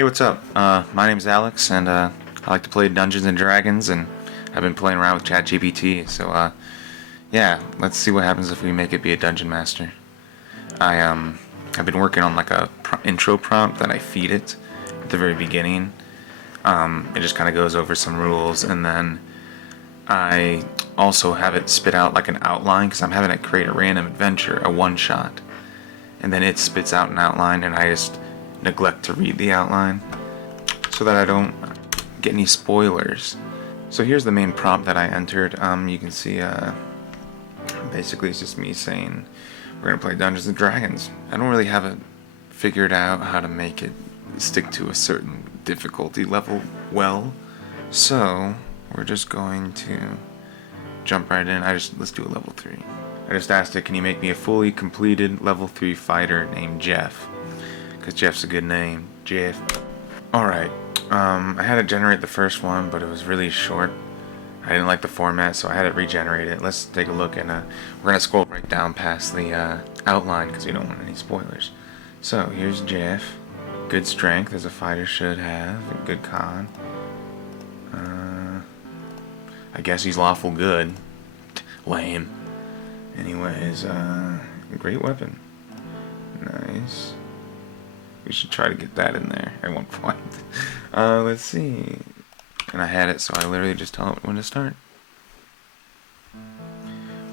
Hey, what's up? My name's Alex, and I like to play Dungeons and Dragons, and I've been playing around with ChatGPT. So, yeah, let's see what happens if we make it be a dungeon master. I've been working on like a intro prompt that I feed it at the very beginning. It just kind of goes over some rules, and then I also have it spit out like an outline because I'm having it create a random adventure, a one-shot, and then it spits out an outline, and I just neglect to read the outline so that I don't get any spoilers. So here's the main prompt that I entered. You can see basically it's just me saying we're gonna play Dungeons and Dragons. I don't really have it figured out how to make it stick to a certain difficulty level well, so we're just going to jump right in. Let's do a level 3. I just asked it, can you make me a fully completed level 3 fighter named Jeff? Because Jeff's a good name. Jeff. Alright, I had it generate the first one, but it was really short. I didn't like the format, so I had it regenerate it. Let's take a look, and we're going to scroll right down past the outline because we don't want any spoilers. So, here's Jeff. Good strength, as a fighter should have. And good con. I guess he's lawful good. Lame. Anyways, great weapon. Nice. We should try to get that in there at one point. Let's see. And I had it, so I literally just tell it when to start.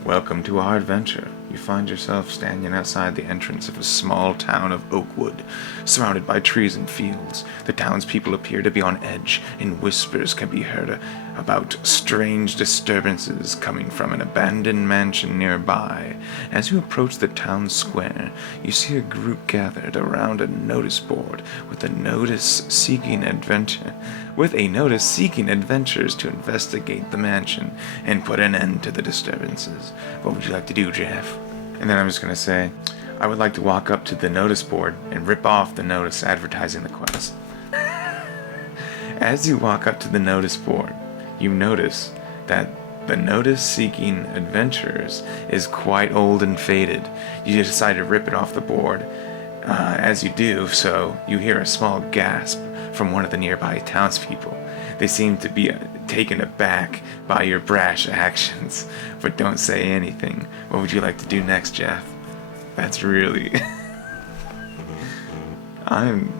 Welcome to our adventure. You find yourself standing outside the entrance of a small town of Oakwood, surrounded by trees and fields. The townspeople appear to be on edge, and whispers can be heard about strange disturbances coming from an abandoned mansion nearby. As you approach the town square, you see a group gathered around a notice board with a notice seeking adventures to investigate the mansion and put an end to the disturbances. What would you like to do, Jeff? And then I'm just going to say, I would like to walk up to the notice board and rip off the notice advertising the quest. As you walk up to the notice board, you notice that the notice-seeking adventurers is quite old and faded. You decide to rip it off the board. As you do so, you hear a small gasp from one of the nearby townspeople. They seem to be taken aback by your brash actions, but don't say anything. What would you like to do next, Jeff? That's really... I'm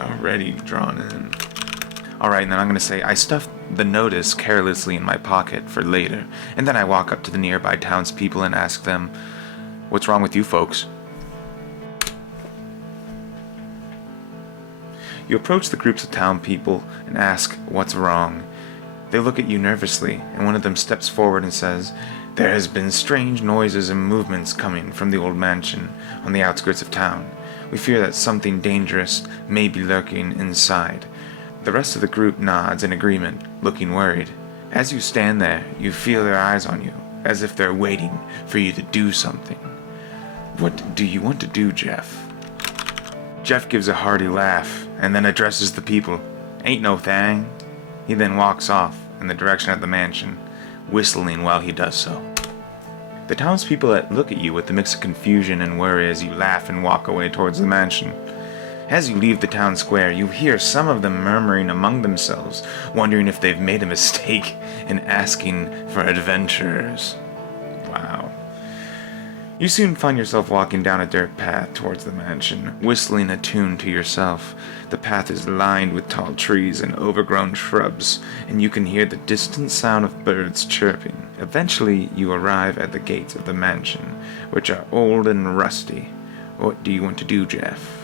already drawn in. Alright, and then I'm going to say, I stuffed the notice carelessly in my pocket for later, and then I walk up to the nearby townspeople and ask them, what's wrong with you folks? You approach the groups of town people and ask what's wrong. They look at you nervously, and one of them steps forward and says, there has been strange noises and movements coming from the old mansion on the outskirts of town. We fear that something dangerous may be lurking inside. The rest of the group nods in agreement, looking worried. As you stand there, you feel their eyes on you, as if they're waiting for you to do something. What do you want to do, Jeff? Jeff gives a hearty laugh, and then addresses the people. Ain't no thing. He then walks off in the direction of the mansion, whistling while he does so. The townspeople look at you with a mix of confusion and worry as you laugh and walk away towards the mansion. As you leave the town square, you hear some of them murmuring among themselves, wondering if they've made a mistake in asking for adventurers. Wow. You soon find yourself walking down a dirt path towards the mansion, whistling a tune to yourself. The path is lined with tall trees and overgrown shrubs, and you can hear the distant sound of birds chirping. Eventually, you arrive at the gates of the mansion, which are old and rusty. What do you want to do, Jeff?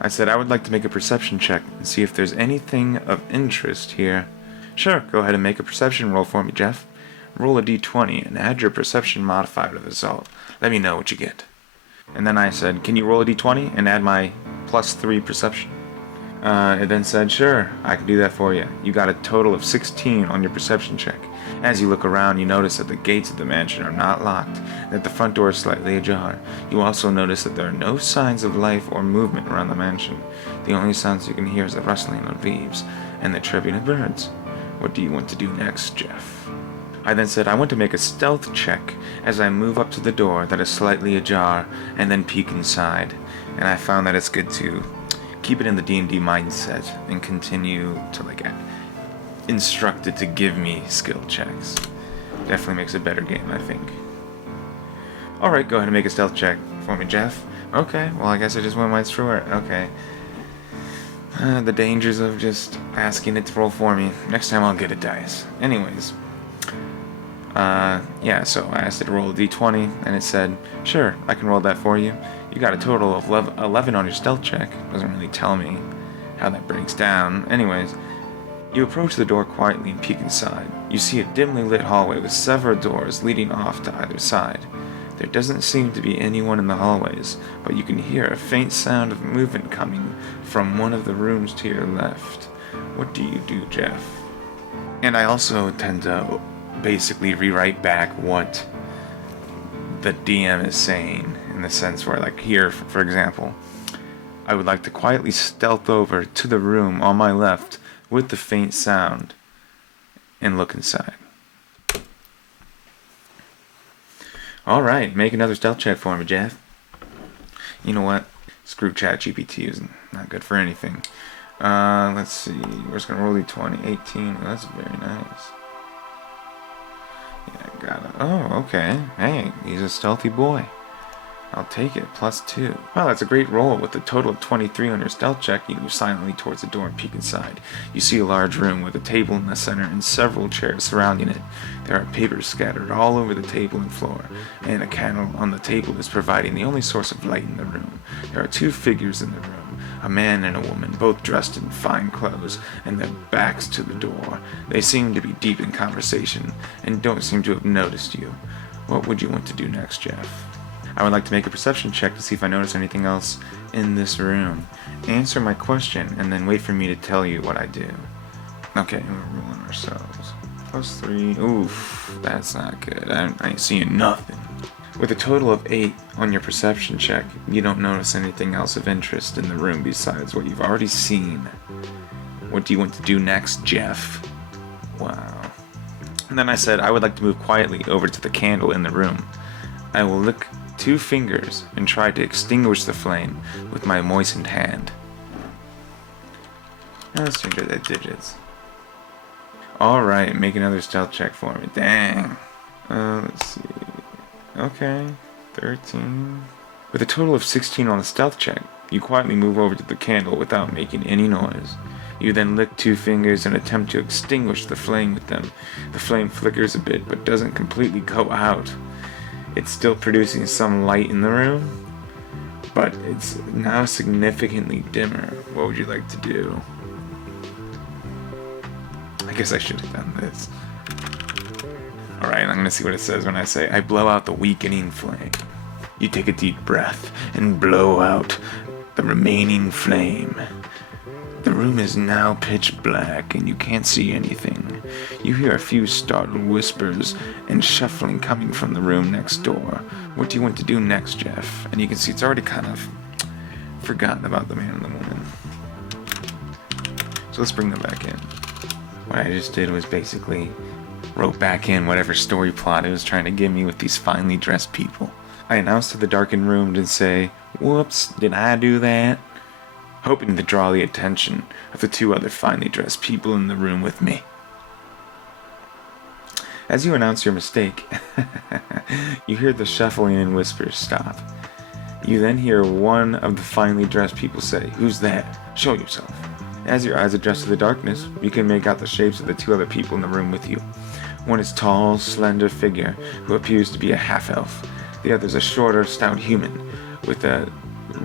I said I would like to make a perception check and see if there's anything of interest here. Sure, go ahead and make a perception roll for me, Jeff. Roll a d20 and add your perception modifier to the result. Let me know what you get. And then I said, can you roll a d20 and add my +3 perception? It then said, sure, I can do that for you. You got a total of 16 on your perception check. As you look around, you notice that the gates of the mansion are not locked, and that the front door is slightly ajar. You also notice that there are no signs of life or movement around the mansion. The only sounds you can hear is the rustling of leaves and the chirping of birds. What do you want to do next, Jeff? I then said I want to make a stealth check as I move up to the door that is slightly ajar and then peek inside. And I found that it's good to keep it in the D&D mindset and continue to instruct it to give me skill checks. Definitely makes a better game, I think. Alright, go ahead and make a stealth check for me, Jeff. Okay, well, I guess I just went right through it. Okay. The dangers of just asking it to roll for me. Next time I'll get a dice. Anyways. Yeah, so I asked it to roll a d20, and it said, sure, I can roll that for you. You got a total of 11 on your stealth check. Doesn't really tell me how that breaks down. Anyways, you approach the door quietly and peek inside. You see a dimly lit hallway with several doors leading off to either side. There doesn't seem to be anyone in the hallways, but you can hear a faint sound of movement coming from one of the rooms to your left. What do you do, Jeff? And I also tend to basically rewrite back what the DM is saying, in the sense where, like here, for example, I would like to quietly stealth over to the room on my left with the faint sound and look inside. Alright, make another stealth check for me, Jeff. You know what? Screw ChatGPT, is not good for anything. Let's see. We're just going to roll d20. 18. That's very nice. Yeah, got it. Oh, okay. Hey, he's a stealthy boy. I'll take it. +2. Wow, that's a great roll. With a total of 23 on your stealth check, you move silently towards the door and peek inside. You see a large room with a table in the center and several chairs surrounding it. There are papers scattered all over the table and floor, and a candle on the table is providing the only source of light in the room. There are two figures in the room, a man and a woman, both dressed in fine clothes, and their backs to the door. They seem to be deep in conversation, and don't seem to have noticed you. What would you want to do next, Jeff? I would like to make a perception check to see if I notice anything else in this room. Answer my question, and then wait for me to tell you what I do. Okay, we're rolling ourselves. +3. Oof, that's not good. I ain't seeing nothing. With a total of 8 on your perception check, you don't notice anything else of interest in the room besides what you've already seen. What do you want to do next, Jeff? Wow. And then I said I would like to move quietly over to the candle in the room. I will lick 2 fingers and try to extinguish the flame with my moistened hand. Now let's change the digits. Alright, make another stealth check for me. Dang. Let's see. Okay, 13. With a total of 16 on the stealth check, you quietly move over to the candle without making any noise. You then lick 2 fingers and attempt to extinguish the flame with them. The flame flickers a bit but doesn't completely go out. It's still producing some light in the room, but it's now significantly dimmer. What would you like to do? I guess I should have done this. Alright, I'm going to see what it says when I say, I blow out the weakening flame. You take a deep breath and blow out the remaining flame. The room is now pitch black and you can't see anything. You hear a few startled whispers and shuffling coming from the room next door. What do you want to do next, Jeff? And you can see it's already kind of forgotten about the man and the woman. So let's bring them back in. What I just did was basically wrote back in whatever story plot it was trying to give me with these finely dressed people. I announced to the darkened room and say, whoops, did I do that? Hoping to draw the attention of the 2 other finely dressed people in the room with me. As you announce your mistake, you hear the shuffling and whispers stop. You then hear one of the finely dressed people say, who's that? Show yourself. As your eyes adjust to the darkness, you can make out the shapes of the 2 other people in the room with you. One is a tall, slender figure who appears to be a half-elf. The other is a shorter, stout human with a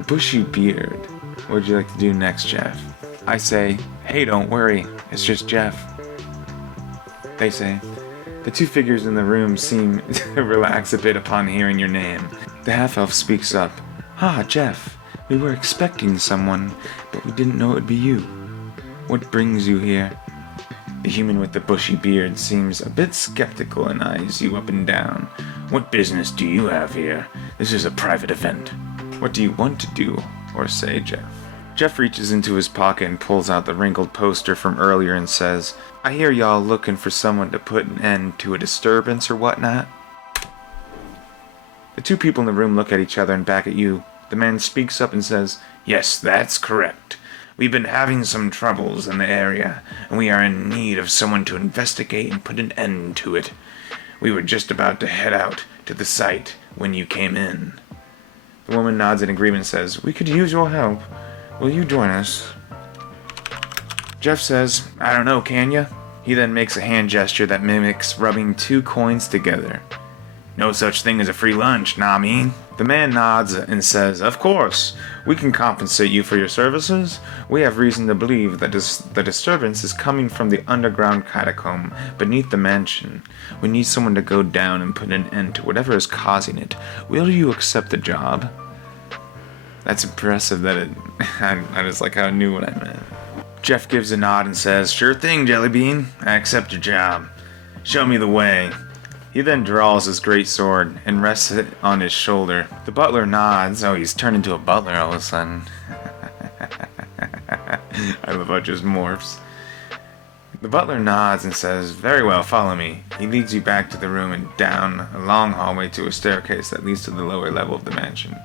bushy beard. What would you like to do next, Jeff? I say, hey, don't worry, it's just Jeff. They say, the 2 figures in the room seem to relax a bit upon hearing your name. The half-elf speaks up. Ah, Jeff, we were expecting someone, but we didn't know it would be you. What brings you here? The human with the bushy beard seems a bit skeptical and eyes you up and down. What business do you have here? This is a private event. What do you want to do or say, Jeff? Jeff reaches into his pocket and pulls out the wrinkled poster from earlier and says, I hear y'all looking for someone to put an end to a disturbance or whatnot. The 2 people in the room look at each other and back at you. The man speaks up and says, yes, that's correct. We've been having some troubles in the area, and we are in need of someone to investigate and put an end to it. We were just about to head out to the site when you came in." The woman nods in agreement and says, "We could use your help. Will you join us?" Jeff says, "I don't know, can ya?" He then makes a hand gesture that mimics rubbing two coins together. "No such thing as a free lunch, nah mean?" The man nods and says, "Of course, we can compensate you for your services. We have reason to believe that the disturbance is coming from the underground catacomb beneath the mansion. We need someone to go down and put an end to whatever is causing it. Will you accept the job?" That's impressive that I just like how I knew what I meant. Jeff gives a nod and says, "Sure thing, Jellybean. I accept your job. Show me the way." He then draws his great sword and rests it on his shoulder. The butler nods. Oh, he's turned into a butler all of a sudden. I love how it just morphs. The butler nods and says, "Very well, follow me." He leads you back to the room and down a long hallway to a staircase that leads to the lower level of the mansion.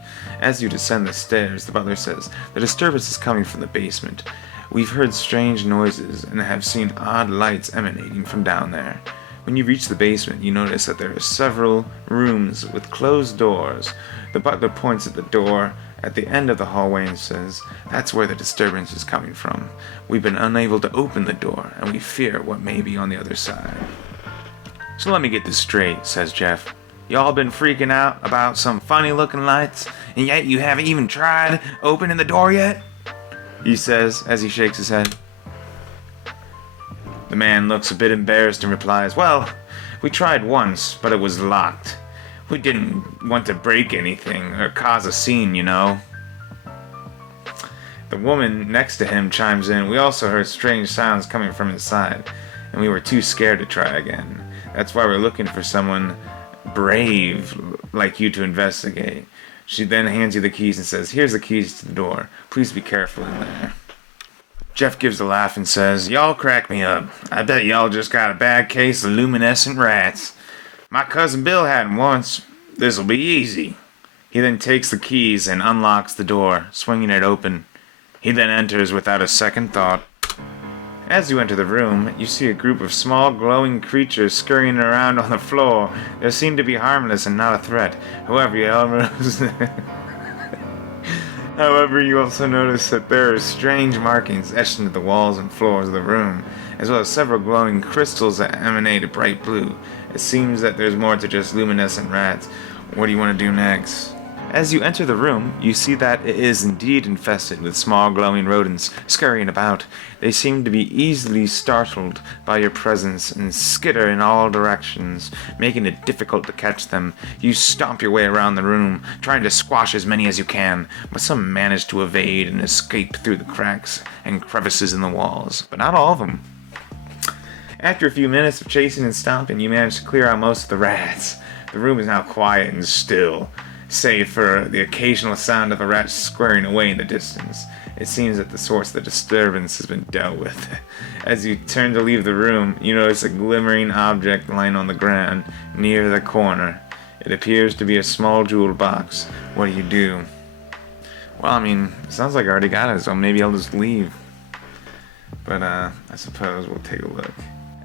As you descend the stairs, the butler says, "The disturbance is coming from the basement. We've heard strange noises and have seen odd lights emanating from down there." When you reach the basement, you notice that there are several rooms with closed doors. The butler points at the door at the end of the hallway and says, "That's where the disturbance is coming from. We've been unable to open the door, and we fear what may be on the other side." "So let me get this straight," says Jeff. "Y'all been freaking out about some funny-looking lights, and yet you haven't even tried opening the door yet?" he says as he shakes his head. The man looks a bit embarrassed and replies, "Well, we tried once, but it was locked. We didn't want to break anything or cause a scene, you know." The woman next to him chimes in, "We also heard strange sounds coming from inside, and we were too scared to try again. That's why we're looking for someone brave like you to investigate." She then hands you the keys and says, "Here's the keys to the door. Please be careful in there." Jeff gives a laugh and says, "Y'all crack me up. I bet y'all just got a bad case of luminescent rats. My cousin Bill had 'em once. This'll be easy." He then takes the keys and unlocks the door, swinging it open. He then enters without a second thought. As you enter the room, you see a group of small glowing creatures scurrying around on the floor. They seem to be harmless and not a threat. However, you also notice that there are strange markings etched into the walls and floors of the room, as well as several glowing crystals that emanate a bright blue. It seems that there's more to just luminescent rats. What do you want to do next? As you enter the room, you see that it is indeed infested with small glowing rodents scurrying about. They seem to be easily startled by your presence and skitter in all directions, making it difficult to catch them. You stomp your way around the room, trying to squash as many as you can, but some manage to evade and escape through the cracks and crevices in the walls, but not all of them. After a few minutes of chasing and stomping, you manage to clear out most of the rats. The room is now quiet and still, save for the occasional sound of a rat squirring away in the distance. It seems that the source of the disturbance has been dealt with. As you turn to leave the room, you notice a glimmering object lying on the ground near the corner. It appears to be a small jeweled box. What do? Well, I mean, it sounds like I already got it, so maybe I'll just leave. But I suppose we'll take a look.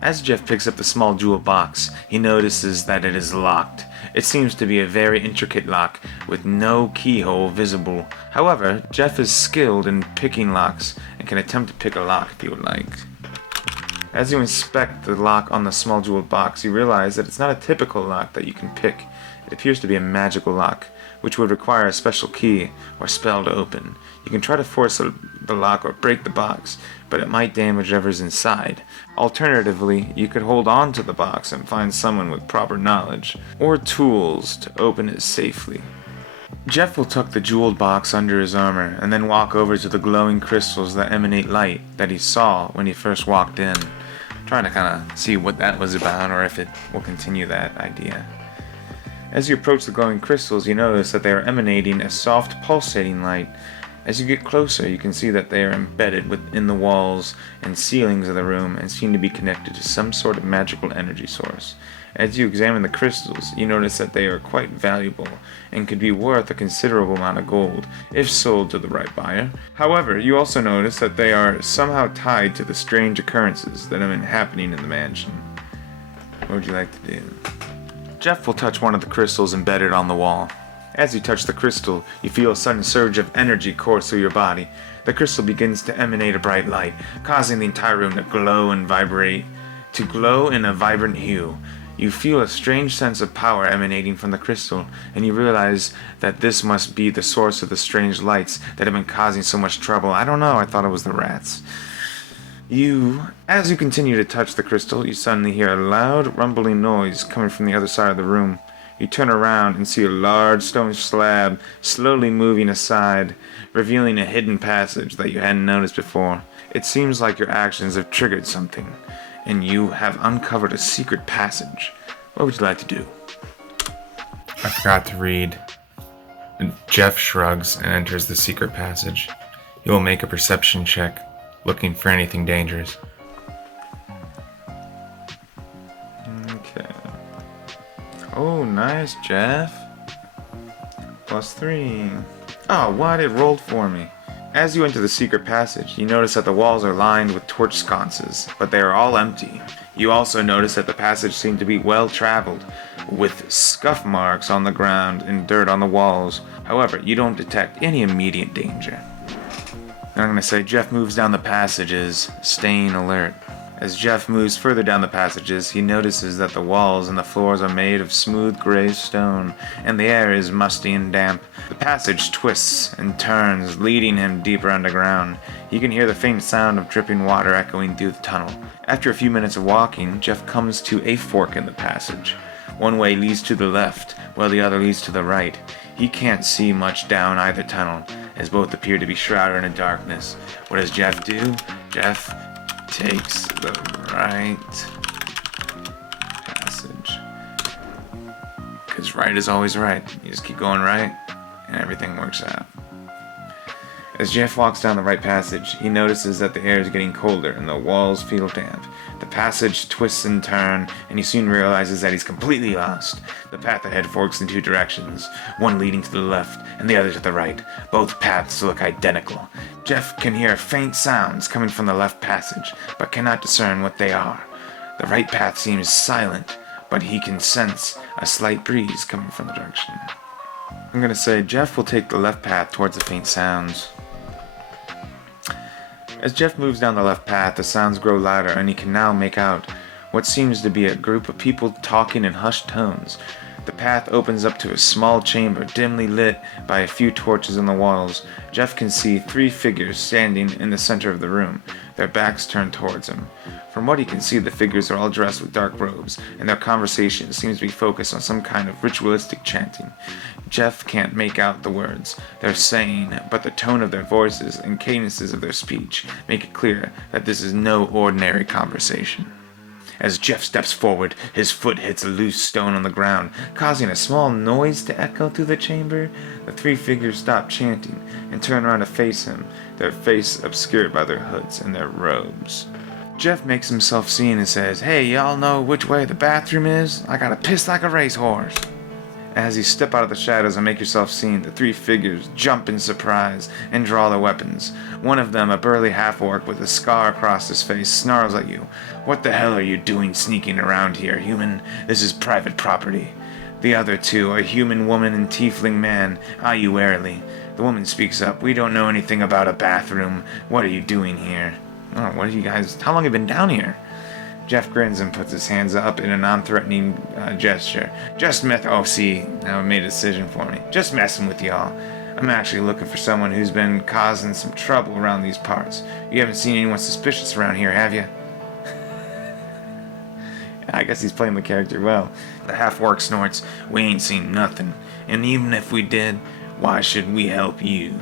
As Jeff picks up the small jeweled box, he notices that it is locked. It seems to be a very intricate lock with no keyhole visible. However, Jeff is skilled in picking locks and can attempt to pick a lock if he would like. As you inspect the lock on the small jeweled box, you realize that it's not a typical lock that you can pick. It appears to be a magical lock, which would require a special key or spell to open. You can try to force the lock or break the box, but it might damage whatever's inside. Alternatively, you could hold on to the box and find someone with proper knowledge or tools to open it safely. Jeff will tuck the jeweled box under his armor and then walk over to the glowing crystals that emanate light that he saw when he first walked in, trying to kind of see what that was about or if it will continue that idea. As you approach the glowing crystals, you notice that they are emanating a soft pulsating light. As you get closer, you can see that they are embedded within the walls and ceilings of the room and seem to be connected to some sort of magical energy source. As you examine the crystals, you notice that they are quite valuable and could be worth a considerable amount of gold if sold to the right buyer. However, you also notice that they are somehow tied to the strange occurrences that have been happening in the mansion. What would you like to do? Jeff will touch one of the crystals embedded on the wall. As you touch the crystal, you feel a sudden surge of energy course through your body. The crystal begins to emanate a bright light, causing the entire room to glow in a vibrant hue. You feel a strange sense of power emanating from the crystal, and you realize that this must be the source of the strange lights that have been causing so much trouble. I don't know, I thought it was the rats. As you continue to touch the crystal, you suddenly hear a loud, rumbling noise coming from the other side of the room. You turn around and see a large stone slab slowly moving aside, revealing a hidden passage that you hadn't noticed before. It seems like your actions have triggered something, and you have uncovered a secret passage. What would you like to do? I forgot to read. Jeff shrugs and enters the secret passage. He will make a perception check, looking for anything dangerous. Okay. Oh, nice, Jeff. +3. Oh, what? It rolled for me. As you enter the secret passage, you notice that the walls are lined with torch sconces, but they are all empty. You also notice that the passage seemed to be well traveled, with scuff marks on the ground and dirt on the walls. However, you don't detect any immediate danger. And I'm going to say Jeff moves down the passages, staying alert. As Jeff moves further down the passages, he notices that the walls and the floors are made of smooth gray stone, and the air is musty and damp. The passage twists and turns, leading him deeper underground. He can hear the faint sound of dripping water echoing through the tunnel. After a few minutes of walking, Jeff comes to a fork in the passage. One way leads to the left, while the other leads to the right. He can't see much down either tunnel, as both appear to be shrouded in darkness. What does Jeff do? Jeff takes the right passage. Because right is always right. You just keep going right, and everything works out. As Jeff walks down the right passage, he notices that the air is getting colder and the walls feel damp. The passage twists and turns, and he soon realizes that he's completely lost. The path ahead forks in two directions, one leading to the left and the other to the right. Both paths look identical. Jeff can hear faint sounds coming from the left passage, but cannot discern what they are. The right path seems silent, but he can sense a slight breeze coming from the direction. I'm going to say Jeff will take the left path towards the faint sounds. As Jeff moves down the left path, the sounds grow louder, and he can now make out what seems to be a group of people talking in hushed tones. The path opens up to a small chamber, dimly lit by a few torches on the walls. Jeff can see 3 figures standing in the center of the room, their backs turned towards him. From what he can see, the figures are all dressed with dark robes, and their conversation seems to be focused on some kind of ritualistic chanting. Jeff can't make out the words they're saying, but the tone of their voices and cadences of their speech make it clear that this is no ordinary conversation. As Jeff steps forward, his foot hits a loose stone on the ground, causing a small noise to echo through the chamber. The 3 figures stop chanting and turn around to face him, their face obscured by their hoods and their robes. Jeff makes himself seen and says, "Hey, y'all know which way the bathroom is? I gotta piss like a racehorse." As you step out of the shadows and make yourself seen, the 3 figures jump in surprise and draw their weapons. One of them, a burly half-orc with a scar across his face, snarls at you. "What the hell are you doing sneaking around here, human? This is private property." The other 2, a human woman and tiefling man, eye you warily. The woman speaks up. "We don't know anything about a bathroom. What are you doing here?" "Oh, what are you guys... How long have you been down here?" Jeff grins and puts his hands up in a non-threatening gesture. Oh, see, now I made a decision for me. Just messing with y'all. I'm actually looking for someone who's been causing some trouble around these parts. You haven't seen anyone suspicious around here, have you?" I guess he's playing the character well. The half-orc snorts. "We ain't seen nothing. And even if we did, why should we help you?"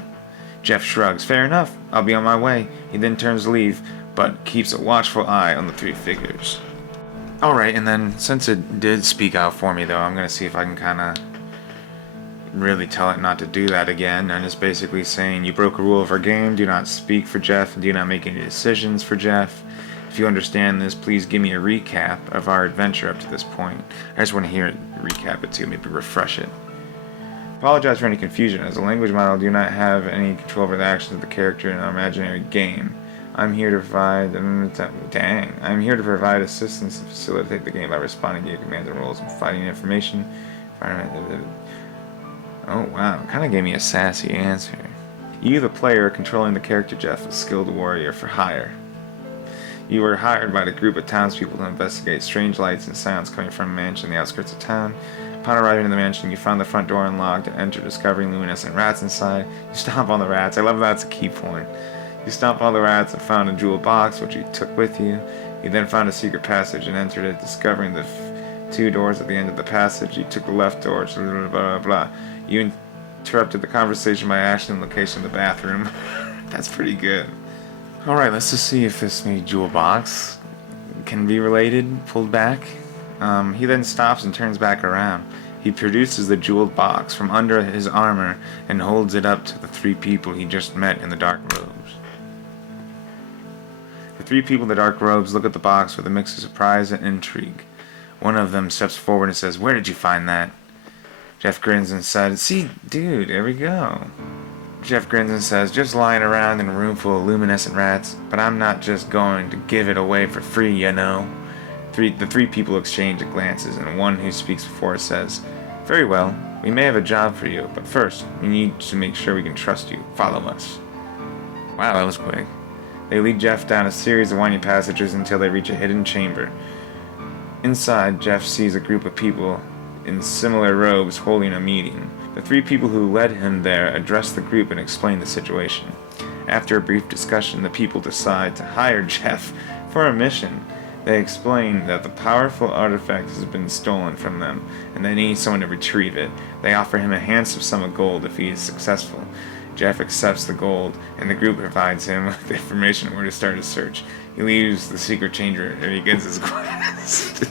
Jeff shrugs. "Fair enough. I'll be on my way." He then turns to leave, but keeps a watchful eye on the 3 figures. Alright, and then since it did speak out for me, though, I'm going to see if I can kind of really tell it not to do that again. And it's basically saying, you broke a rule of our game, do not speak for Jeff, and do not make any decisions for Jeff. If you understand this, please give me a recap of our adventure up to this point. I just want to hear it, recap it too, maybe refresh it. Apologize for any confusion. As a language model, I do not have any control over the actions of the character in our imaginary game. I'm here to provide assistance to facilitate the game by responding to your commands and rules and providing information. Oh wow, kind of gave me a sassy answer. You, the player, are controlling the character Jeff, a skilled warrior for hire. You were hired by the group of townspeople to investigate strange lights and sounds coming from a mansion in the outskirts of town. Upon arriving in the mansion, you found the front door unlocked and entered, discovering luminescent rats inside. You stomp on the rats. I love that's a key point. You stomp on the rats and found a jeweled box, which you took with you. You then found a secret passage and entered it, discovering the two doors at the end of the passage. You took the left door, blah, blah, blah, blah. You interrupted the conversation by asking the location of the bathroom. That's pretty good. Alright, let's just see if this new jewel box can be related, pulled back. He then stops and turns back around. He produces the jeweled box from under his armor and holds it up to the three people he just met in the dark robes. The three people in the dark robes look at the box with a mix of surprise and intrigue. One of them steps forward and says, "Where did you find that?" Jeff grins and says, "See, dude, there we go." Jeff grins and says, "Just lying around in a room full of luminescent rats, but I'm not just going to give it away for free, you know." The three people exchange glances, and one who speaks before says, "Very well, we may have a job for you, but first, we need to make sure we can trust you. Follow us." Wow, that was quick. They lead Jeff down a series of winding passages until they reach a hidden chamber. Inside, Jeff sees a group of people in similar robes holding a meeting. The three people who led him there address the group and explain the situation. After a brief discussion, the people decide to hire Jeff for a mission. They explain that the powerful artifact has been stolen from them, and they need someone to retrieve it. They offer him a handsome sum of gold if he is successful. Jeff accepts the gold, and the group provides him with the information where to start a search. He leaves the secret chamber, and he gets his quest.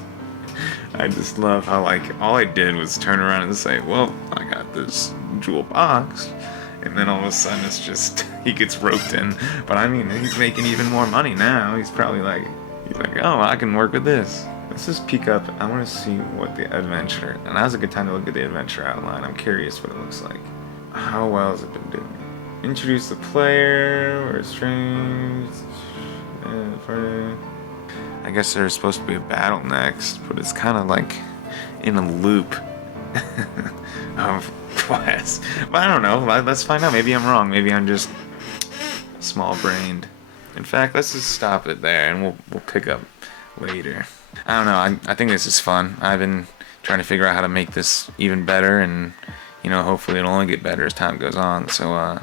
I just love how, all I did was turn around and say, "Well, I got this jewel box," and then all of a sudden it's just, he gets roped in. But I mean, he's making even more money now. He's probably like, "Oh, I can work with this." Let's just peek up. I want to see what the adventure, and now's a good time to look at the adventure outline. I'm curious what it looks like. How well has it been doing? Introduce the player, or strange. I guess there's supposed to be a battle next, but it's kind of like in a loop of quests. But I don't know. Let's find out. Maybe I'm wrong. Maybe I'm just small-brained. In fact, let's just stop it there, and we'll pick up later. I don't know. I think this is fun. I've been trying to figure out how to make this even better, and hopefully it'll only get better as time goes on. So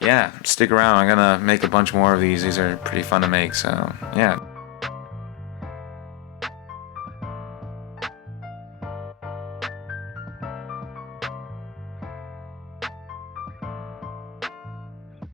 yeah, stick around. I'm gonna make a bunch more of these. These are pretty fun to make. So yeah.